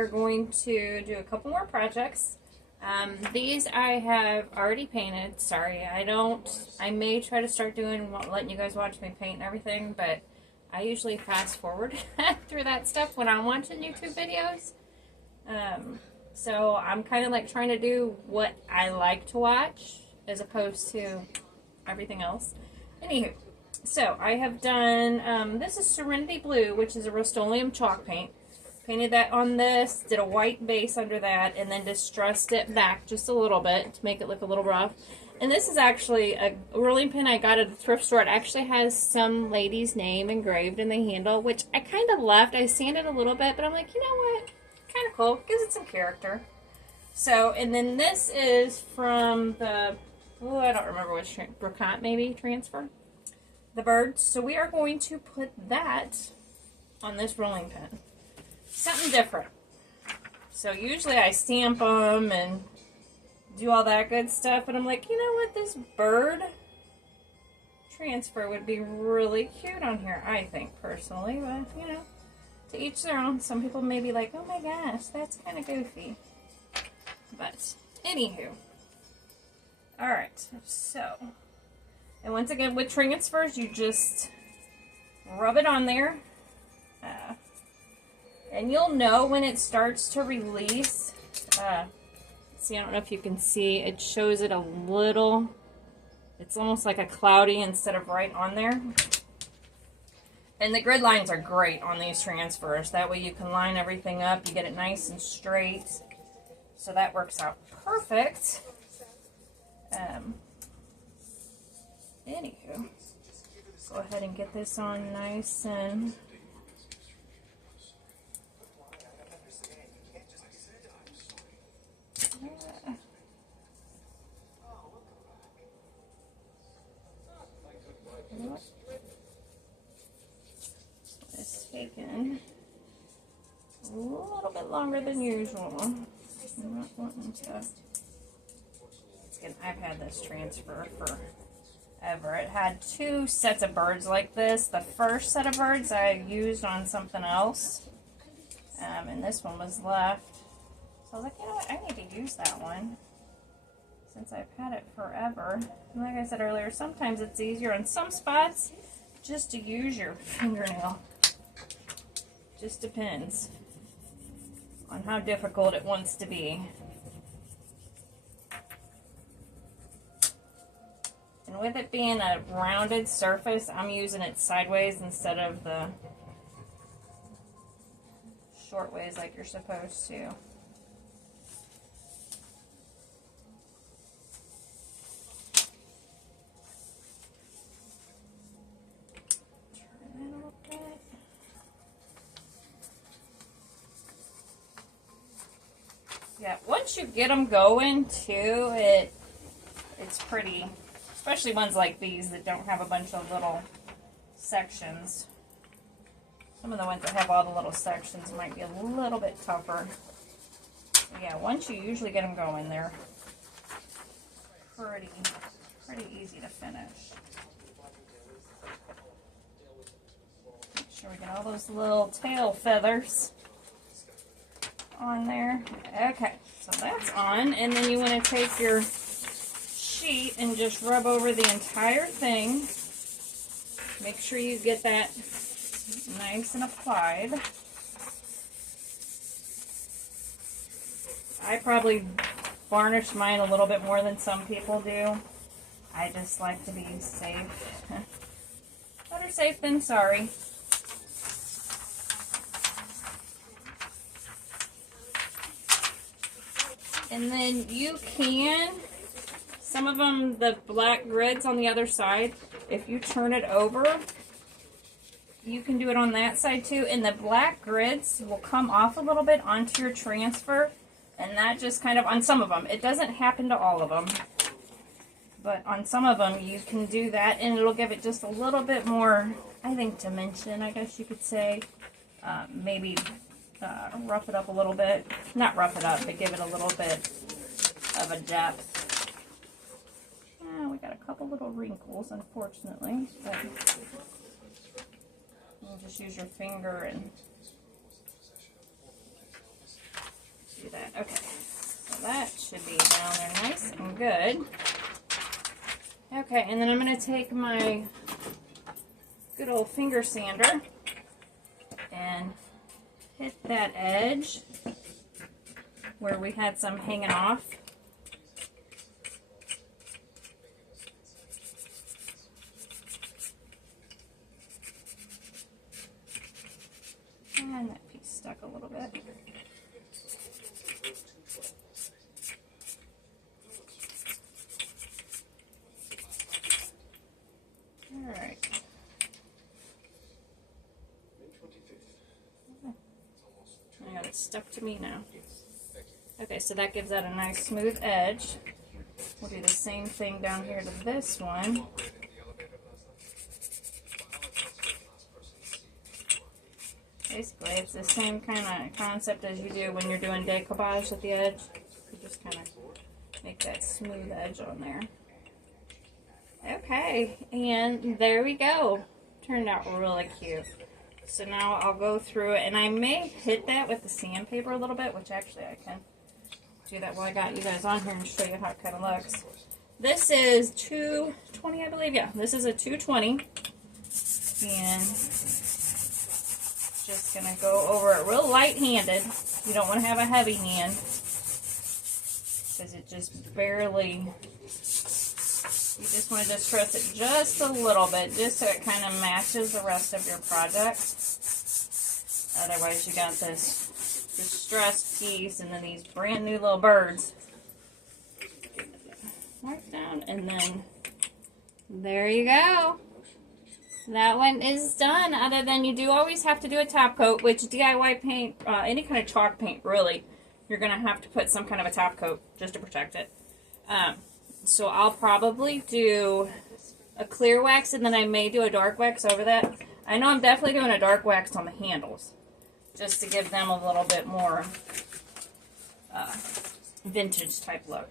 are going to do a couple more projects. These I have already painted. Sorry, I may try to start letting you guys watch me paint and everything, but I usually fast forward through that stuff when I'm watching YouTube videos. So I'm kind of like trying to do what I like to watch as opposed to everything else. Anywho, so I have done, this is Serenity Blue, which is a Rust-Oleum chalk paint. Painted that on this, did a white base under that, and then distressed it back just a little bit to make it look a little rough. And this is actually a rolling pin I got at the thrift store. It actually has some lady's name engraved in the handle, which I kind of left. I sanded a little bit, but I'm like, you know what? Kind of cool. Gives it some character. So, and then this is from the, oh, I don't remember which, Brocante maybe, transfer. The birds. So we are going to put that on this rolling pin. Something different. So usually I stamp them and do all that good stuff, but I'm like, you know what, this bird transfer would be really cute on here, I think, personally, but, you know, to each their own. Some people may be like, oh my gosh, that's kind of goofy. But, anywho. Alright, so, and once again, with transfers, you just rub it on there. And you'll know when it starts to release. See, I don't know if you can see. It shows it a little. It's almost like a cloudy instead of right on there. And the grid lines are great on these transfers. That way you can line everything up. You get it nice and straight. So that works out perfect. Anywho, go ahead and get this on nice and... It's taken a little bit longer than usual. I'm not wanting to. I've had this transfer forever. It had two sets of birds like this. The first set of birds I used on something else, and this one was left. So I was like, you know what, I need to use that one since I've had it forever. And like I said earlier, sometimes it's easier in some spots just to use your fingernail. Just depends on how difficult it wants to be. And with it being a rounded surface, I'm using it sideways instead of the short ways like you're supposed to. Yeah, once you get them going too, it's pretty, especially ones like these that don't have a bunch of little sections. Some of the ones that have all the little sections might be a little bit tougher. But yeah, once you usually get them going, they're pretty easy to finish. Make sure we get all those little tail feathers on there. Okay, so that's on, and then you want to take your sheet and just rub over the entire thing. Make sure you get that nice and applied. I probably varnish mine a little bit more than some people do. I just like to be safe. Better safe than sorry. And then you can, some of them, the black grids on the other side, if you turn it over, you can do it on that side too. And the black grids will come off a little bit onto your transfer. And that just kind of, on some of them, it doesn't happen to all of them. But on some of them, you can do that and it'll give it just a little bit more, I think, dimension, I guess you could say. Maybe rough it up a little bit. Not rough it up, but give it a little bit of a depth. We got a couple little wrinkles, unfortunately, but you'll just use your finger and do that. Okay, so that should be down there nice and good. Okay, and then I'm going to take my good old finger sander and hit that edge where we had some hanging off. And that piece stuck a little bit. All right. I got it stuck to me now. Okay, so that gives that a nice smooth edge. We'll do the same thing down here to this one. Basically, it's the same kind of concept as you do when you're doing decoupage at the edge. You just kind of make that smooth edge on there. Okay, and there we go. Turned out really cute. So now I'll go through it, and I may hit that with the sandpaper a little bit, which actually I can do that while I got you guys on here and show you how it kind of looks. This is 220, I believe. Yeah, this is a 220. And just going to go over it real light-handed. You don't want to have a heavy hand because it just barely... You just want to distress it just a little bit, just so it kind of matches the rest of your project. Otherwise, you got this distressed piece and then these brand new little birds. Right down, and then there you go. That one is done. Other than you do always have to do a top coat, which DIY paint, any kind of chalk paint, really, you're going to have to put some kind of a top coat just to protect it. So I'll probably do a clear wax, and then I may do a dark wax over that. I know I'm definitely doing a dark wax on the handles, just to give them a little bit more vintage type look.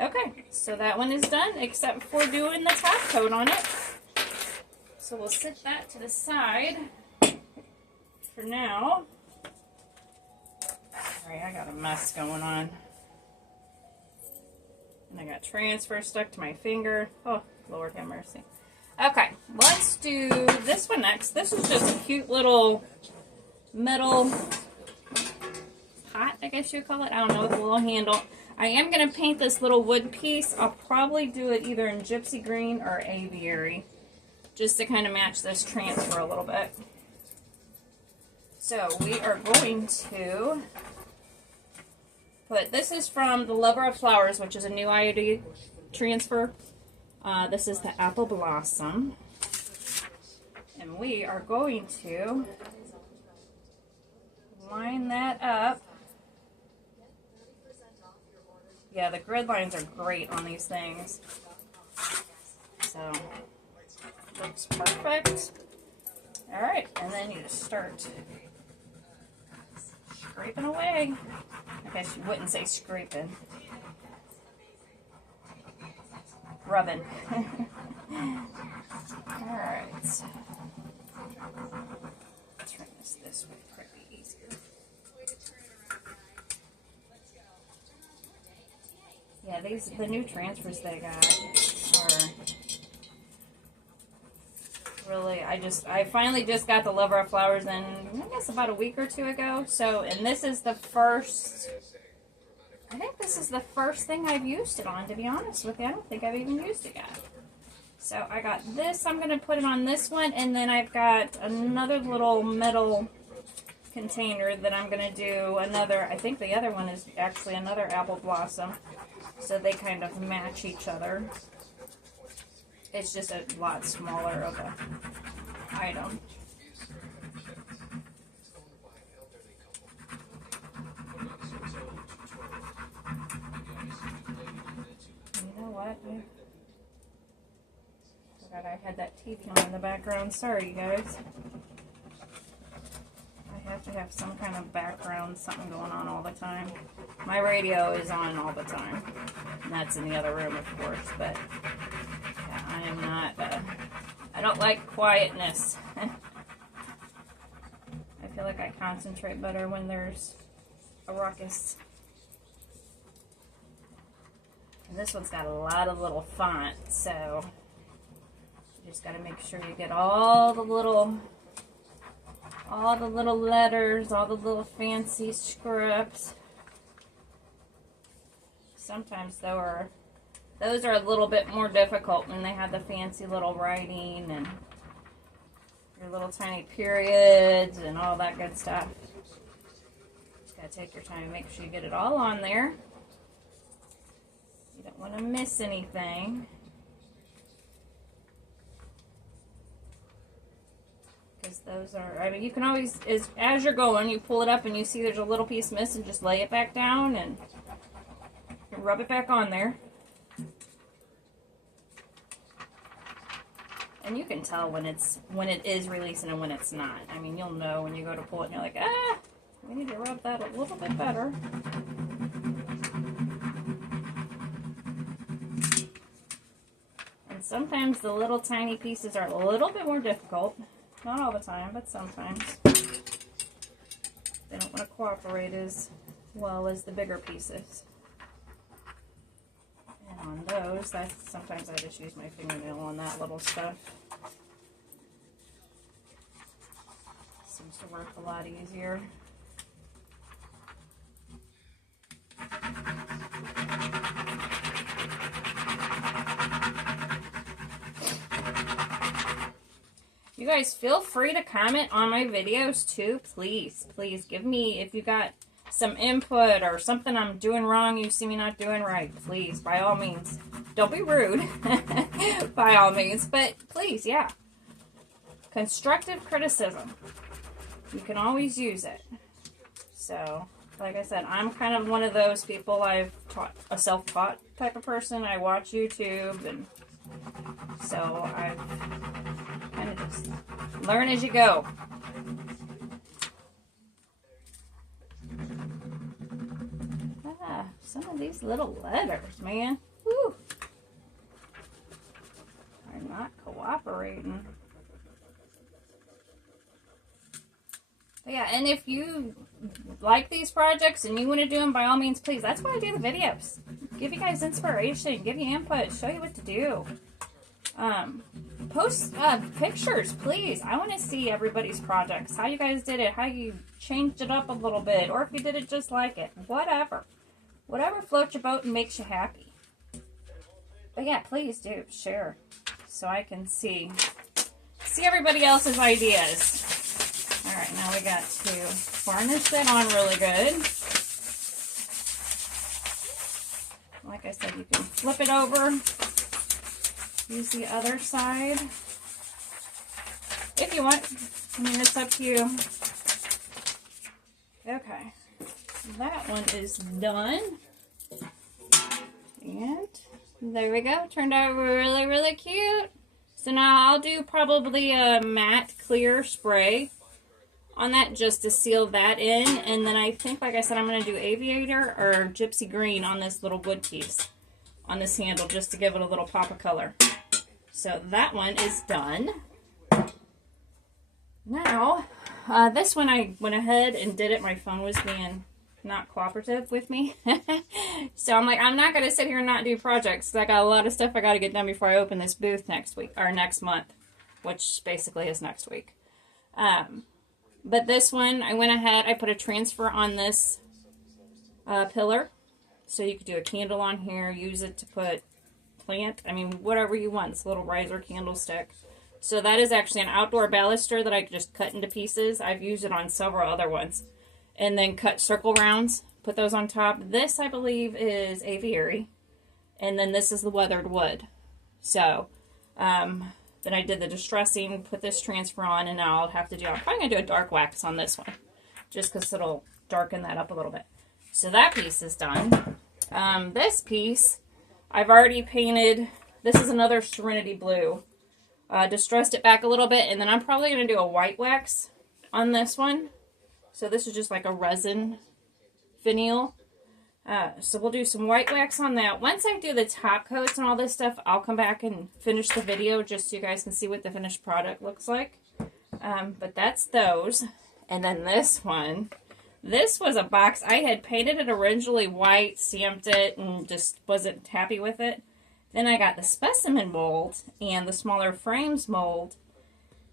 Okay, so that one is done, except for doing the top coat on it. So we'll set that to the side for now. Alright, I got a mess going on. And I got transfer stuck to my finger. Oh, Lord have mercy. Okay, let's do this one next. This is just a cute little metal pot, I guess you would call it. I don't know, with a little handle. I am going to paint this little wood piece. I'll probably do it either in gypsy green or aviary, just to kind of match this transfer a little bit. So we are going to put, this is from the Lover of Flowers, which is a new ID transfer. This is the Apple Blossom. And we are going to line that up. Yeah, the grid lines are great on these things. So, looks perfect. Alright, and then you just start scraping away. I guess you wouldn't say scraping. Rubbing. Alright. Turn this way, probably easier. Yeah, the new transfers they got are really, I finally just got the Lover of Flowers in, I guess about a week or two ago. So, and this is the first, I think this is the first thing I've used it on, to be honest with you. I don't think I've even used it yet. So I got this, I'm going to put it on this one, and then I've got another little metal container that I'm going to do another, I think the other one is actually another Apple Blossom. So they kind of match each other. It's just a lot smaller of a item. You know what? I forgot I had that TV on in the background. Sorry, you guys. I have to have some kind of background, something going on all the time. My radio is on all the time. And that's in the other room, of course, but yeah, I am not, I don't like quietness. I feel like I concentrate better when there's a ruckus. And this one's got a lot of little font, so you just got to make sure you get all the little letters, all the little fancy script. Sometimes those are a little bit more difficult when they have the fancy little writing and your little tiny periods and all that good stuff. Just gotta take your time and make sure you get it all on there. You don't want to miss anything. Because those are, I mean, you can always, as you're going, you pull it up and you see there's a little piece missing, just lay it back down and rub it back on there. And you can tell when it is releasing and when it's not. I mean, you'll know when you go to pull it and you're like, we need to rub that a little bit better. And sometimes the little tiny pieces are a little bit more difficult. Not all the time, but sometimes. They don't want to cooperate as well as the bigger pieces. And on those, sometimes I just use my fingernail on that little stuff. Seems to work a lot easier. You guys feel free to comment on my videos too, please. Please give me, if you got some input or something I'm doing wrong, you see me not doing right, please, by all means. Don't be rude, by all means, but please, yeah. Constructive criticism. You can always use it. So, like I said, I'm kind of one of those people. I've taught, a self-taught type of person. I watch YouTube, and so I've kind of just learn as you go. Some of these little letters, man, whew, are not cooperating. But yeah, and if you like these projects and you want to do them, by all means, please. That's why I do the videos. Give you guys inspiration, give you input, show you what to do. Post pictures, please. I want to see everybody's projects, how you guys did it, how you changed it up a little bit, or if you did it just like it, whatever. Whatever floats your boat and makes you happy. But yeah, please do share so I can see everybody else's ideas. All right, now we got to varnish that on really good. Like I said, you can flip it over. Use the other side if you want. I mean, it's up to you. Okay. That one is done. And there we go. Turned out really, really cute. So now I'll do probably a matte clear spray on that just to seal that in. And then I think, like I said, I'm going to do aviator or gypsy green on this little wood piece on this handle just to give it a little pop of color. So that one is done. Now, this one I went ahead and did it. My phone was being not cooperative with me. So I'm like, I'm not going to sit here and not do projects. I got a lot of stuff I got to get done before I open this booth next week, or next month, which basically is next week. But this one, I went ahead, I put a transfer on this pillar. So you could do a candle on here, use it to put plant, I mean, whatever you want. It's a little riser candlestick. So that is actually an outdoor baluster that I just cut into pieces. I've used it on several other ones. And then cut circle rounds, put those on top. This, I believe, is aviary. And then this is the weathered wood. So, then I did the distressing, put this transfer on, and now I'll have to do, I'm probably going to do a dark wax on this one. Just because it'll darken that up a little bit. So that piece is done. This piece, I've already painted, this is another Serenity Blue. Distressed it back a little bit, and then I'm probably going to do a white wax on this one. So this is just like a resin finial. So we'll do some white wax on that. Once I do the top coats and all this stuff, I'll come back and finish the video just so you guys can see what the finished product looks like. But that's those. And then this one, This was a box. I had painted it originally white, stamped it, and just wasn't happy with it. Then I got the specimen mold and the smaller frames mold,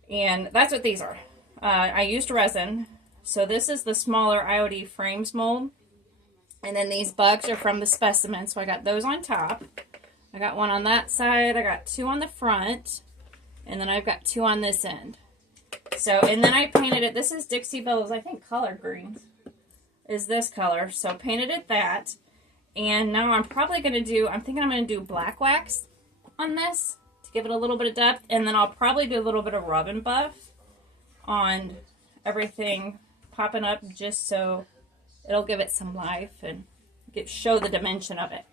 and that's what these are. I used resin. So this is the smaller IOD frames mold. And then these bugs are from the specimen. So I got those on top. I got one on that side. I got two on the front. And then I've got two on this end. So, and then I painted it. This is Dixie Belle's, I think, collard greens is this color. So painted it that. And now I'm probably going to do, I'm thinking I'm going to do black wax on this to give it a little bit of depth. And then I'll probably do a little bit of rub and buff on everything popping up just so it'll give it some life and show the dimension of it.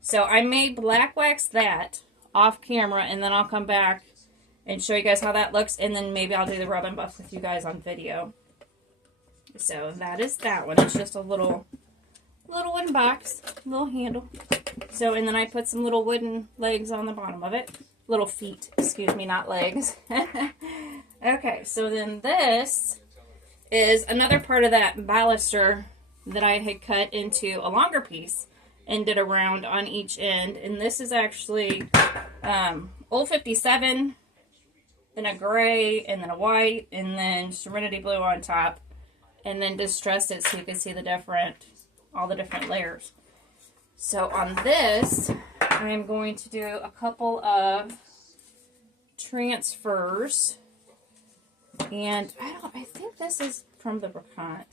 So I may black wax that off camera, and then I'll come back and show you guys how that looks, and then maybe I'll do the rub and buff with you guys on video. So that is that one. It's just a little wooden box, little handle. So, and then I put some little wooden legs on the bottom of it. Little feet, excuse me, not legs. Okay, so then this is another part of that baluster that I had cut into a longer piece and did a round on each end. And this is actually Old 57 in a gray and then a white and then Serenity Blue on top. And then distressed it so you can see the all the different layers. So on this, I am going to do a couple of transfers. And I think this is from the brocante.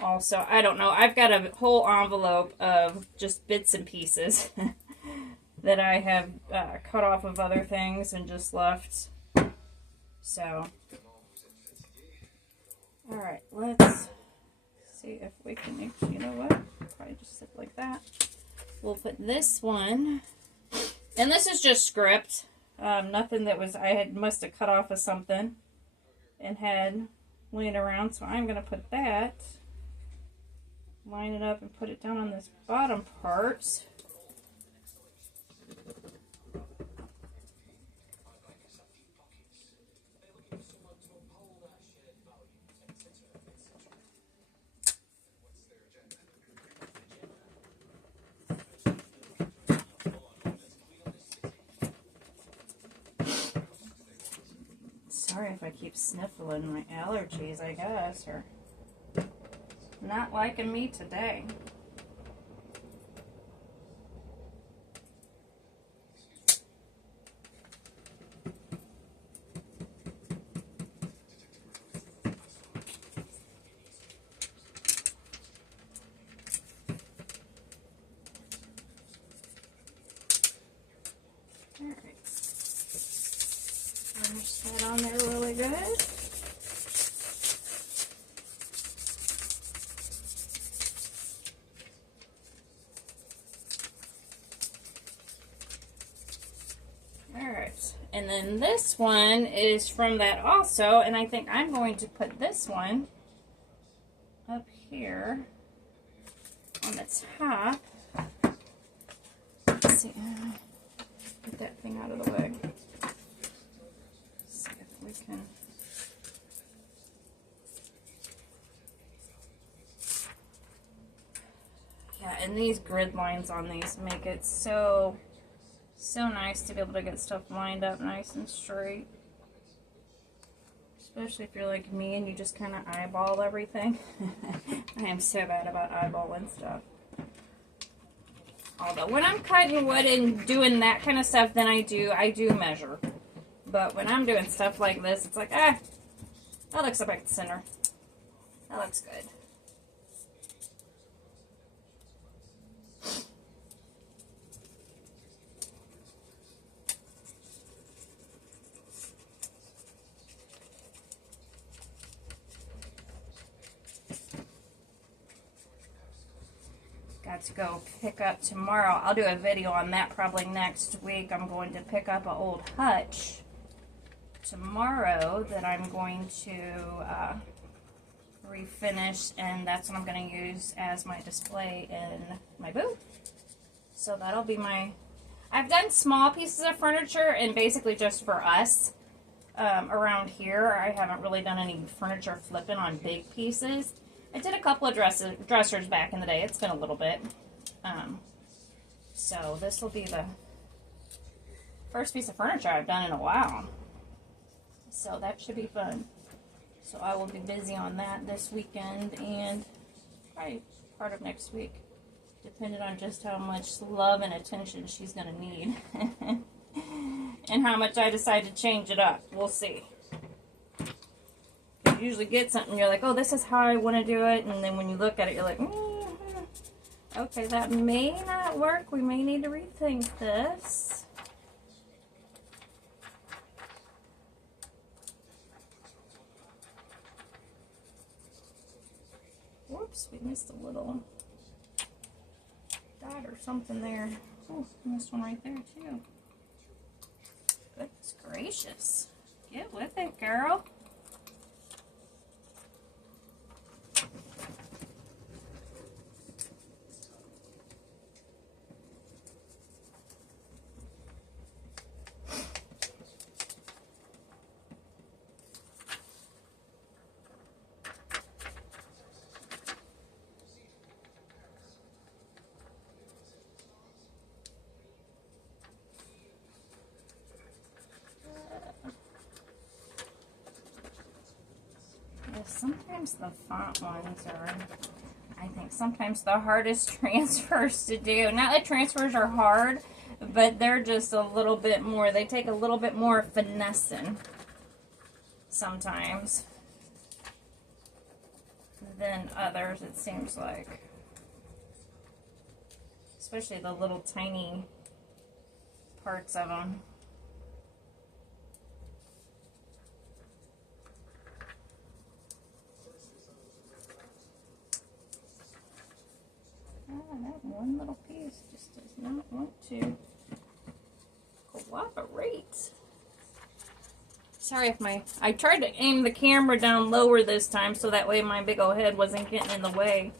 Also, I don't know. I've got a whole envelope of just bits and pieces that I have cut off of other things and just left. So, alright, let's see if we can actually, you know what? Probably just sit like that. We'll put this one, and this is just script. Nothing that was, must have cut off of something and had laying around, so I'm going to put that, line it up and put it down on this bottom part. Sorry if I keep sniffling, my allergies, I guess, are not liking me today. That on there really good. Alright, and then this one is from that also, and I think I'm going to put this one up here on the top. Let's see, get that thing out of the way. Can. Yeah, and these grid lines on these make it so nice to be able to get stuff lined up nice and straight. Especially if you're like me and you just kind of eyeball everything. I am so bad about eyeballing stuff. Although when I'm cutting wood and doing that kind of stuff, then I do measure. But when I'm doing stuff like this, it's like, that looks about the center. That looks good. Got to go pick up tomorrow. I'll do a video on that probably next week. I'm going to pick up an old hutch tomorrow that I'm going to refinish, and that's what I'm going to use as my display in my booth. So that'll be my... I've done small pieces of furniture and basically just for us around here. I haven't really done any furniture flipping on big pieces. I did a couple of dressers back in the day. It's been a little bit. So this will be the first piece of furniture I've done in a while. So that should be fun. So I will be busy on that this weekend and probably part of next week, depending on just how much love and attention she's going to need. And how much I decide to change it up. We'll see. You usually get something, you're like, oh, this is how I want to do it. And then when you look at it, you're like, okay, that may not work. We may need to rethink this. Whoops, we missed a little dot or something there. Oh, missed one right there too. Goodness gracious. Get with it, girl. Sometimes the font ones are, I think, sometimes the hardest transfers to do. Not that transfers are hard, but they're just a little bit more, they take a little bit more finessing sometimes than others, it seems like. Especially the little tiny parts of them. That one little piece just does not want to cooperate. Sorry if I tried to aim the camera down lower this time so that way my big old head wasn't getting in the way.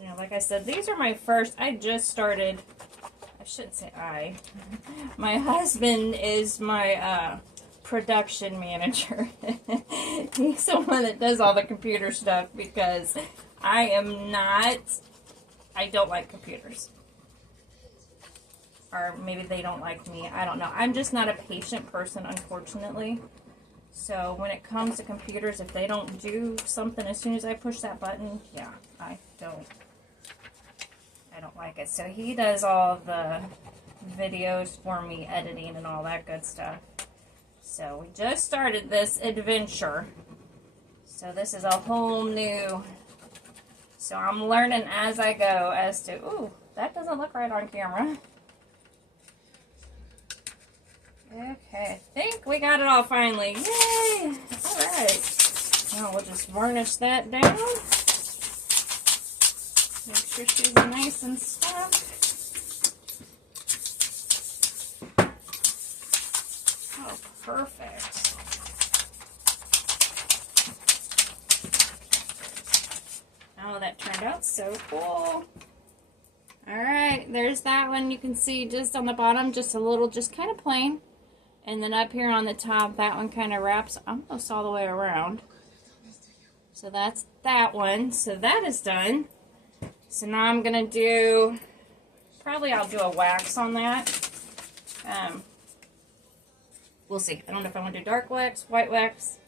Yeah, like I said, these are my first, I just started, I shouldn't say I. My husband is my production manager. He's the one that does all the computer stuff because I don't like computers. Or maybe they don't like me. I don't know. I'm just not a patient person, unfortunately. So when it comes to computers, if they don't do something as soon as I push that button, yeah, I don't like it. So he does all the videos for me, editing and all that good stuff. So we just started this adventure. So this is a whole new... So I'm learning as I go as to, ooh, that doesn't look right on camera. Okay, I think we got it all finally. Yay! Alright. Now we'll just varnish that down. Make sure she's nice and soft. Oh, perfect. Oh, that turned out so cool. Alright, there's that one. You can see just on the bottom, just a little, just kind of plain. And then up here on the top, that one kind of wraps almost all the way around. So that's that one. So that is done. So now I'm going to do, probably I'll do a wax on that. We'll see. I don't know if I want to do dark wax, white wax.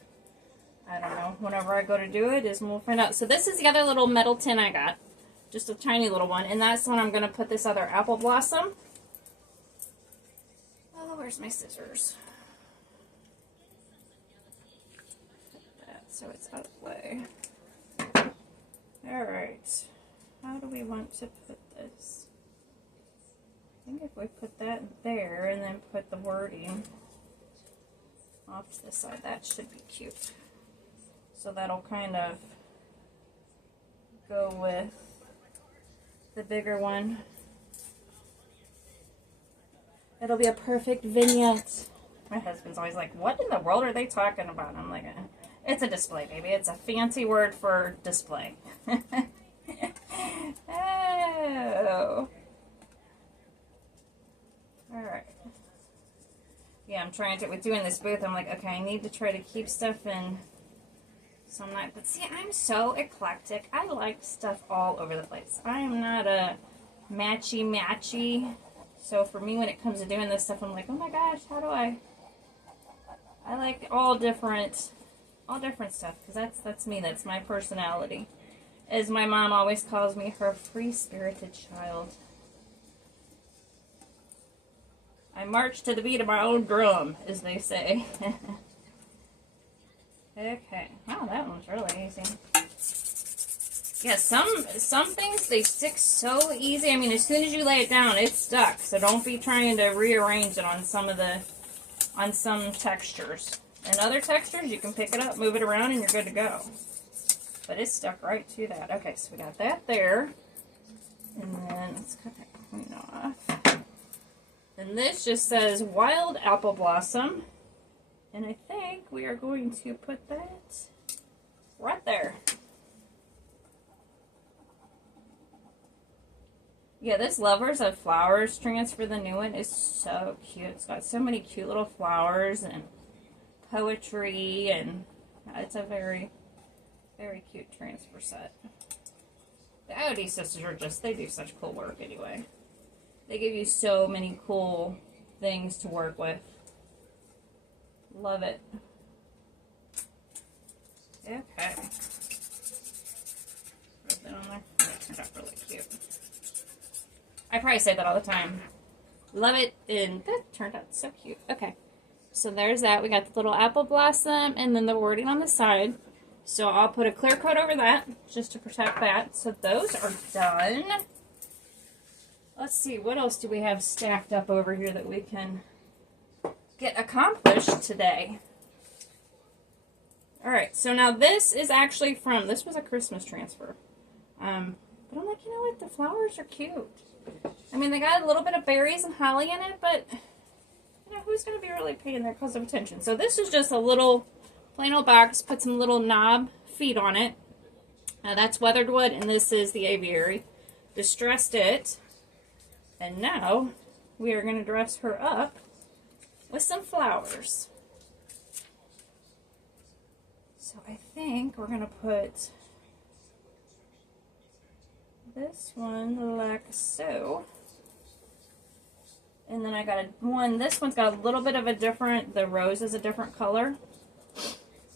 I don't know. Whenever I go to do it, we'll find out. So this is the other little metal tin I got. Just a tiny little one. And that's the one I'm going to put this other apple blossom. Oh, where's my scissors? Put that so it's out of the way. Alright. How do we want to put this? I think if we put that there and then put the wording off to the side, that should be cute. So that'll kind of go with the bigger one. It'll be a perfect vignette. My husband's always like, what in the world are they talking about? And I'm like, it's a display, baby. It's a fancy word for display. Oh. Alright. Yeah, I'm trying to, with doing this booth, I'm like, okay, I need to try to keep stuff in So I'm not, but see, I'm so eclectic. I like stuff all over the place. I am not a matchy. So for me, when it comes to doing this stuff, I'm like, oh my gosh, how do I like all different stuff, because that's me. That's my personality. As my mom always calls me, her free-spirited child. I march to the beat of my own drum, as they say. Okay. Wow, that one's really easy. Yeah, some things, they stick so easy. I mean, as soon as you lay it down, it's stuck. So don't be trying to rearrange it on some textures. And other textures, you can pick it up, move it around, and you're good to go. But it's stuck right to that. Okay, so we got that there. And then let's cut that clean off. And this just says Wild Apple Blossom. And I think we are going to put that right there. Yeah, this Lovers of Flowers transfer, the new one, is so cute. It's got so many cute little flowers and poetry, and it's a very, very cute transfer set. The OD sisters are just, they do such cool work anyway. They give you so many cool things to work with. Love it. Okay. Put that on there. That turned out really cute. I probably say that all the time. Love it, and that turned out so cute. Okay. So there's that. We got the little apple blossom and then the wording on the side. So I'll put a clear coat over that just to protect that. So those are done. Let's see, what else do we have stacked up over here that we can get accomplished today? Alright, so now this is actually from, this was a Christmas transfer. But I'm like, you know what, the flowers are cute. I mean, they got a little bit of berries and holly in it, but, you know, who's going to be really paying their close attention? So this is just a little plain old box, put some little knob feet on it. That's weathered wood, and this is the aviary. Distressed it. And now we are going to dress her up with some flowers. So I think we're going to put this one like so. And then I got this one's got a little bit of a different, the rose is a different color.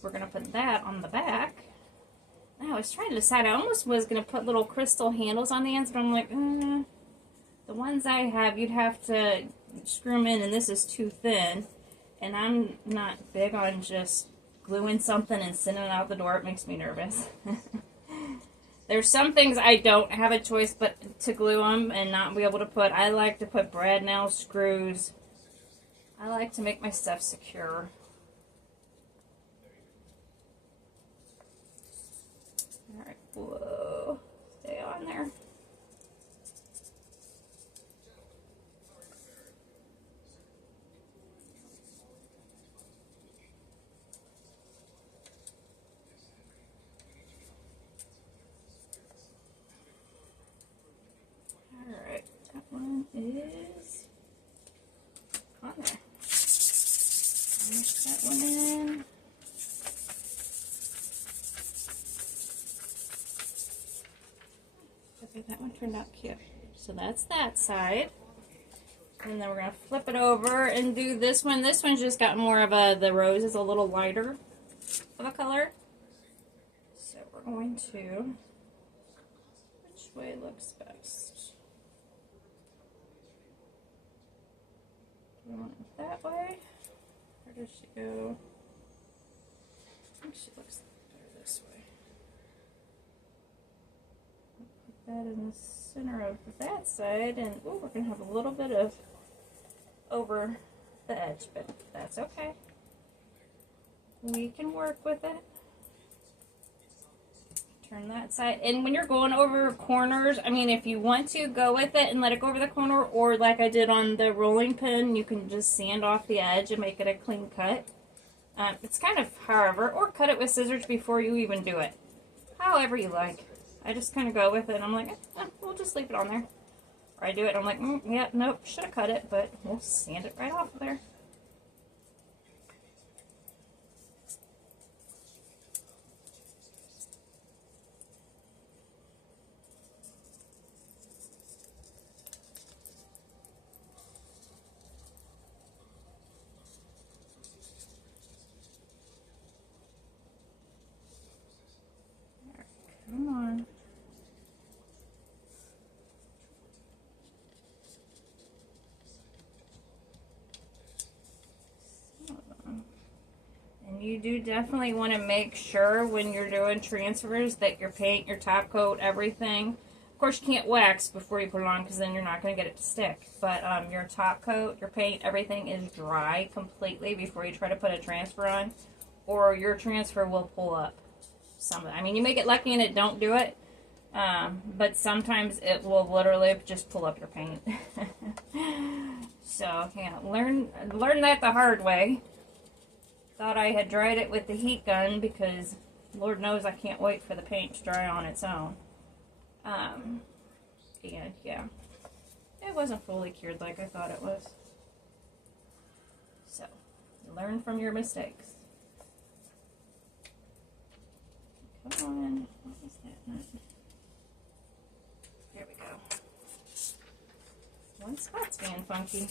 We're going to put that on the back. Now, I was trying to decide, I almost was going to put little crystal handles on the ends, but I'm like, the ones I have, you'd have to screw them in, and this is too thin. And I'm not big on just gluing something and sending it out the door. It makes me nervous. There's some things I don't have a choice but to glue them and not be able to put. I like to put brad nail screws. I like to make my stuff secure. Alright, whoa. Stay on there. Alright, that one is on there. Push that one in. Okay, that one turned out cute. So that's that side. And then we're going to flip it over and do this one. This one's just got more of the rose is a little lighter of a color. So we're going to, which way looks best? Do we want it that way? Or does she go? I think she looks better this way. Put that in the center of that side, and ooh, we're going to have a little bit of over the edge, but that's okay. We can work with it. Turn that side. And when you're going over corners, I mean, if you want to, go with it and let it go over the corner, or like I did on the rolling pin, you can just sand off the edge and make it a clean cut. It's kind of however, or cut it with scissors before you even do it. However you like. I just kind of go with it, and I'm like, we'll just leave it on there. Or I do it, and I'm like, yeah, nope, should have cut it, but we'll sand it right off of there. you do definitely want to make sure when you're doing transfers that your paint, your top coat, everything. Of course, you can't wax before you put it on because then you're not going to get it to stick. But your top coat, your paint, everything is dry completely before you try to put a transfer on, or your transfer will pull up. I mean, you may get lucky and it don't do it, but sometimes it will literally just pull up your paint. So, yeah, learn that the hard way. Thought I had dried it with the heat gun because Lord knows I can't wait for the paint to dry on its own. And yeah, it wasn't fully cured like I thought it was. So, learn from your mistakes. Come on, what was that nut? There we go. One spot's being funky.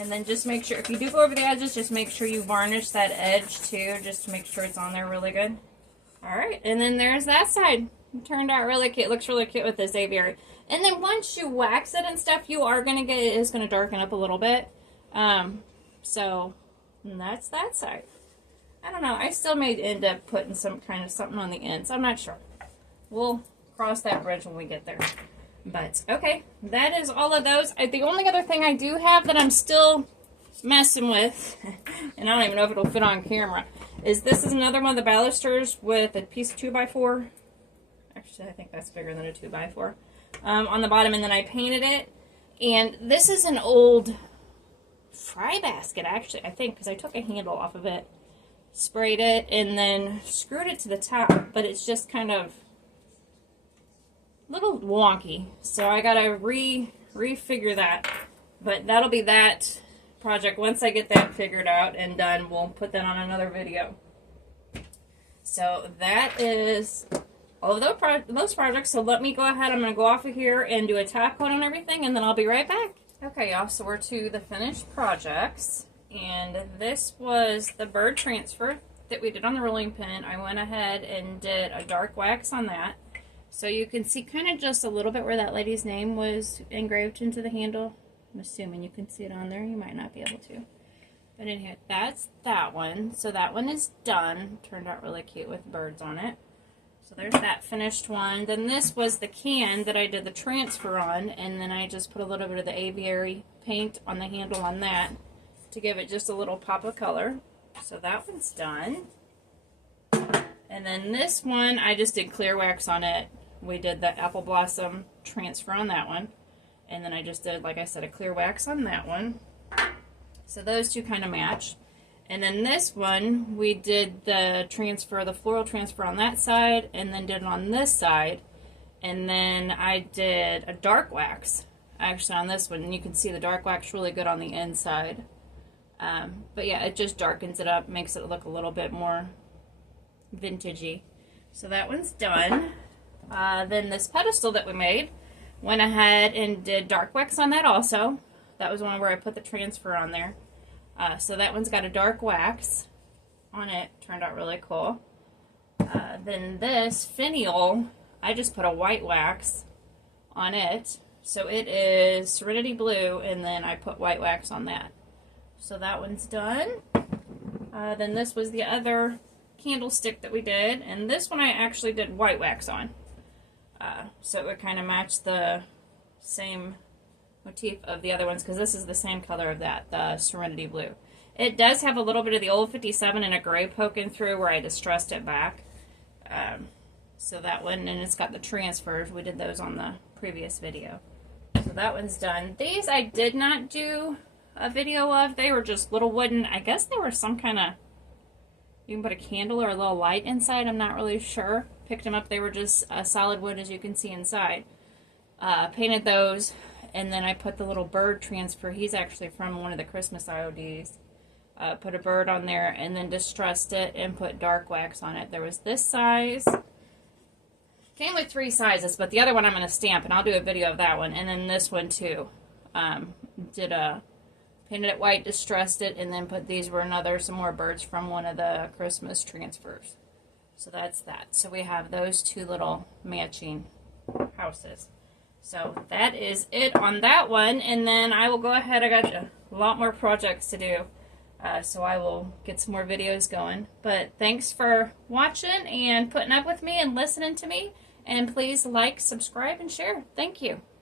And then just make sure, if you do go over the edges, just make sure you varnish that edge too, just to make sure it's on there really good. Alright, and then there's that side. It turned out really cute. It looks really cute with this aviary. And then once you wax it and stuff, you are going to get, it is going to darken up a little bit. So, that's that side. I don't know, I still may end up putting some kind of something on the ends. I'm not sure. We'll cross that bridge when we get there. But, okay, that is all of those. The only other thing I do have that I'm still messing with, and I don't even know if it'll fit on camera, is this is another one of the balusters with a piece of 2x4. Actually, I think that's bigger than a 2x4. On the bottom, and then I painted it. And this is an old fry basket, actually, I think, because I took a handle off of it, sprayed it, and then screwed it to the top, but it's just kind of little wonky, so I gotta refigure that. But that'll be that project. Once I get that figured out and done, we'll put that on another video. So that is all of those projects. So let me go ahead. I'm gonna go off of here and do a top coat on everything, and then I'll be right back. Okay, y'all. So we're to the finished projects, and this was the bird transfer that we did on the rolling pin. I went ahead and did a dark wax on that. So you can see kind of just a little bit where that lady's name was engraved into the handle. I'm assuming you can see it on there. You might not be able to. But in here, that's that one. So that one is done. Turned out really cute with birds on it. So there's that finished one. Then this was the can that I did the transfer on. And then I just put a little bit of the aviary paint on the handle on that to give it just a little pop of color. So that one's done. And then this one, I just did clear wax on it. We did the apple blossom transfer on that one. And then I just did, like I said, a clear wax on that one. So those two kind of match. And then this one, we did the transfer, the floral transfer on that side, and then did it on this side. And then I did a dark wax, actually, on this one. And you can see the dark wax really good on the inside. But yeah, it just darkens it up, makes it look a little bit more vintagey. So that one's done. Then this pedestal that we made, went ahead and did dark wax on that also. That was one where I put the transfer on there. So that one's got a dark wax on it. Turned out really cool. Then this finial, I just put a white wax on it. So it is Serenity Blue, and then I put white wax on that. So that one's done. Then this was the other candlestick that we did, and this one I actually did white wax on. So it would kind of match the same motif of the other ones, because this is the same color of that, the Serenity Blue. It does have a little bit of the old 57 and a gray poking through where I distressed it back. So that one, and it's got the transfers. We did those on the previous video. So that one's done. These I did not do a video of. They were just little wooden, I guess they were some kind of, you can put a candle or a little light inside, I'm not really sure. Picked them up, they were just solid wood, as you can see inside. Painted those, and then I put the little bird transfer. He's actually from one of the Christmas IODs. Put a bird on there, and then distressed it and put dark wax on it. There was this size. Came with 3 sizes, but the other one I'm going to stamp, and I'll do a video of that one. And then this one too. Painted it white, distressed it, and then put these were some more birds from one of the Christmas transfers. So that's that. So we have those 2 little matching houses. So that is it on that one, and then I will go ahead. I got a lot more projects to do, so I will get some more videos going. But thanks for watching and putting up with me and listening to me, and please like, subscribe, and share. Thank you.